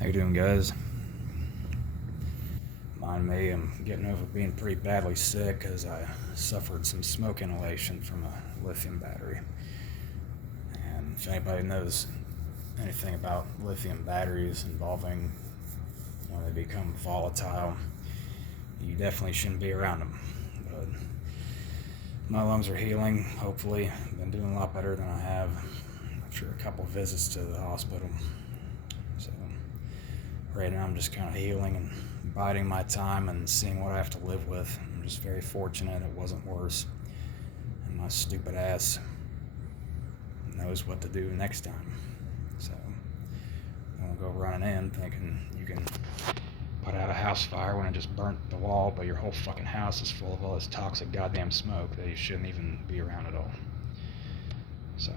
How you doing, guys? Mind me, I'm getting over being pretty badly sick because I suffered some smoke inhalation from a lithium battery. And if anybody knows anything about lithium batteries involving when they become volatile, you definitely shouldn't be around them. But my lungs are healing, hopefully. I've been doing a lot better than I have after a couple of visits to the hospital. So right now I'm just kind of healing and biding my time and seeing what I have to live with. I'm just very fortunate it wasn't worse, and my stupid ass knows what to do next time. So I won't go running in thinking you can put out a house fire when it just burnt the wall, but your whole fucking house is full of all this toxic goddamn smoke that you shouldn't even be around at all. So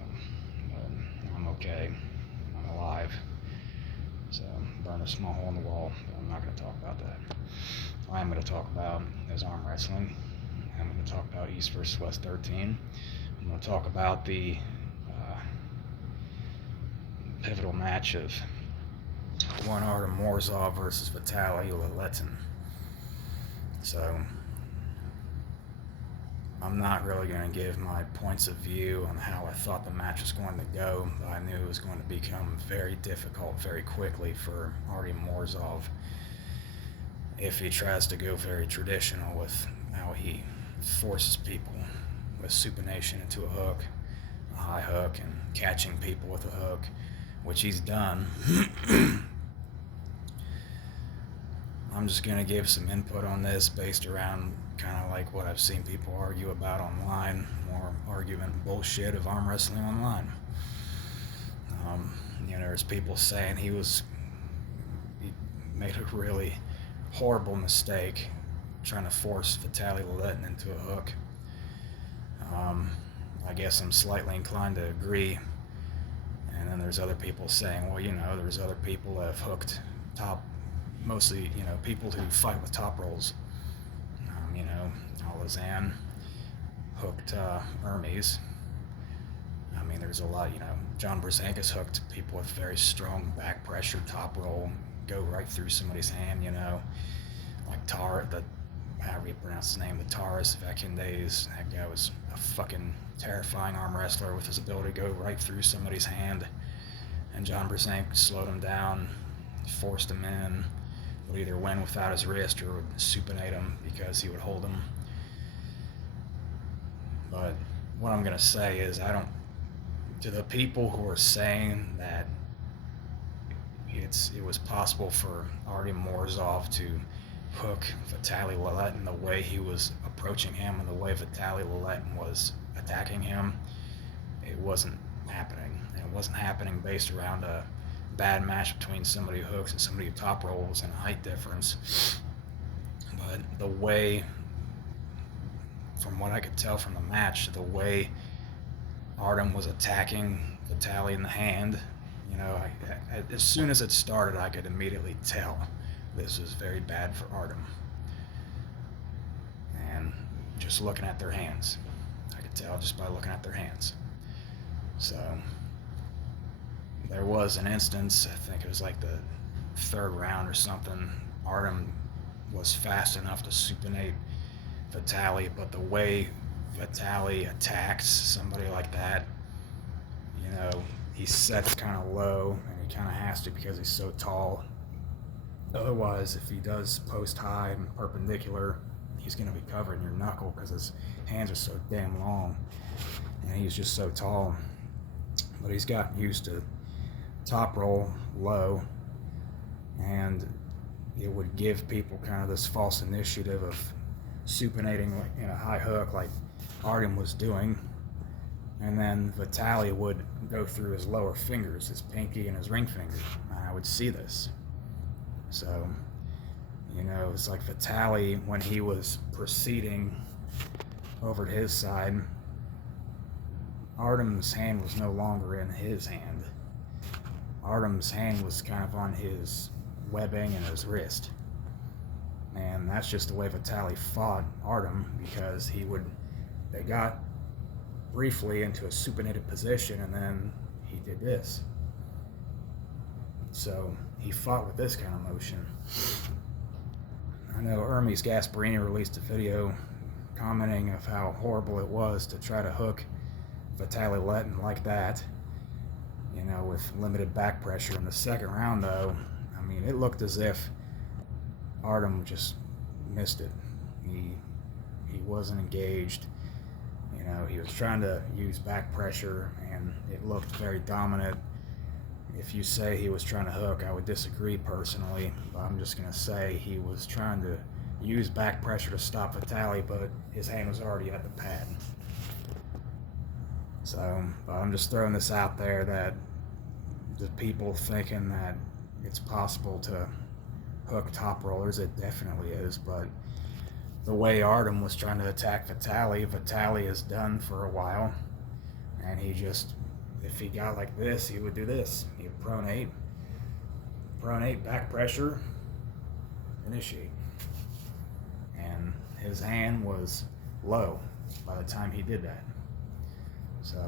I'm okay. I'm alive. So burn a small hole in the wall, but I'm not going to talk about that. What I'm going to talk about is arm wrestling. I'm going to talk about East versus West 13. I'm going to talk about the pivotal match of Artyom Morozov versus Vitaly Laletin. So I'm not really going to give my points of view on how I thought the match was going to go, but I knew it was going to become very difficult very quickly for Artyom Morozov if he tries to go very traditional with how he forces people with supination into a hook, a high hook, and catching people with a hook, which he's done. I'm just going to give some input on this based around kind of like what I've seen people argue about online, more argument bullshit of arm wrestling online. There's people saying he made a really horrible mistake trying to force Vitaly Laletin into a hook. I guess I'm slightly inclined to agree. And then there's other people saying, well, there's other people that have hooked mostly, people who fight with top rolls. Alazan hooked Hermes. I mean, there's a lot, John Brzezinski's hooked people with very strong back pressure, top roll, go right through somebody's hand, like however you pronounce his name, the Taurus back in days. That guy was a fucking terrifying arm wrestler with his ability to go right through somebody's hand. And John Brzezinski slowed him down, forced him in, would either win without his wrist or would supinate him because he would hold him. But what I'm going to say is to the people who are saying that it was possible for Artyom Morozov to hook Vitaly Laletin the way he was approaching him and the way Vitaly Laletin was attacking him, it wasn't happening. And it wasn't happening based around a bad match between somebody who hooks and somebody who top rolls and a height difference. But the way, from what I could tell from the match, the way Artyom was attacking Vitaly in the hand, as soon as it started, I could immediately tell this was very bad for Artyom. And just looking at their hands, I could tell just by looking at their hands. So there was an instance, I think it was like the third round or something, Artyom was fast enough to supinate Vitaly, but the way Vitaly attacks somebody like that, he sets kind of low, and he kind of has to because he's so tall. Otherwise, if he does post high and perpendicular, he's going to be covering your knuckle because his hands are so damn long, and he's just so tall. But he's gotten used to top roll low, and it would give people kind of this false initiative of supinating in a high hook like Artyom was doing, and then Vitaly would go through his lower fingers, his pinky and his ring finger, and I would see this. So, it's like Vitaly, when he was proceeding over to his side, Artyom's hand was no longer in his hand. Artyom's hand was kind of on his webbing and his wrist. And that's just the way Vitaly fought Artyom, because they got briefly into a supinated position, and then he did this. So he fought with this kind of motion. I know Hermes Gasparini released a video commenting of how horrible it was to try to hook Vitaly Laletin like that, you know, with limited back pressure. In the second round, though, I mean, it looked as if Artyom just missed it. He wasn't engaged. You know, he was trying to use back pressure, and it looked very dominant. If you say he was trying to hook, I would disagree personally, but I'm just going to say he was trying to use back pressure to stop Vitaly, but his hand was already at the pad. So, but I'm just throwing this out there that the people thinking that it's possible to hook top rollers, it definitely is, but the way Artyom was trying to attack Vitaly is done for a while, and he just, if he got like this, he would do this. He would pronate, back pressure, initiate. And his hand was low by the time he did that. So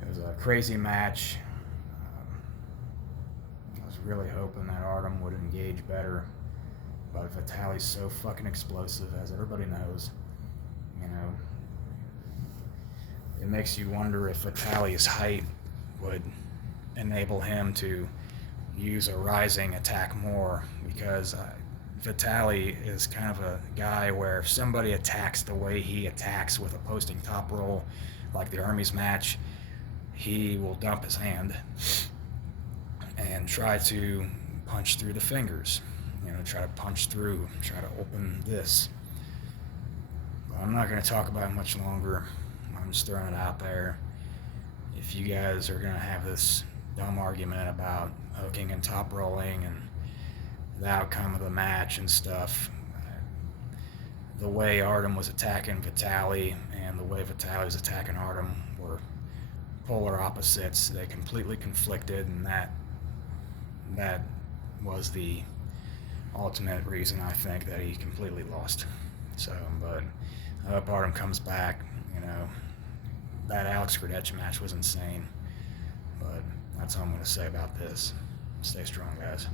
it was a crazy match. I was really hoping that Artyom would engage better, but Vitaly's so fucking explosive, as everybody knows. You know, it makes you wonder if Vitaly's height would enable him to use a rising attack more, because Vitaly is kind of a guy where if somebody attacks the way he attacks with a posting top roll, like the Hermes match, he will dump his hand and try to punch through the fingers. You know, try to punch through, try to open this. But I'm not going to talk about it much longer. I'm just throwing it out there. If you guys are going to have this dumb argument about hooking and top rolling and the outcome of the match and stuff, the way Artyom was attacking Vitaly and the way Vitaly was attacking Artyom were polar opposites. They completely conflicted, and that was the ultimate reason I think that he completely lost. So, but I hope Artyom comes back. You know, that Alex Gradech match was insane, but that's all I'm going to say about this. Stay strong, guys.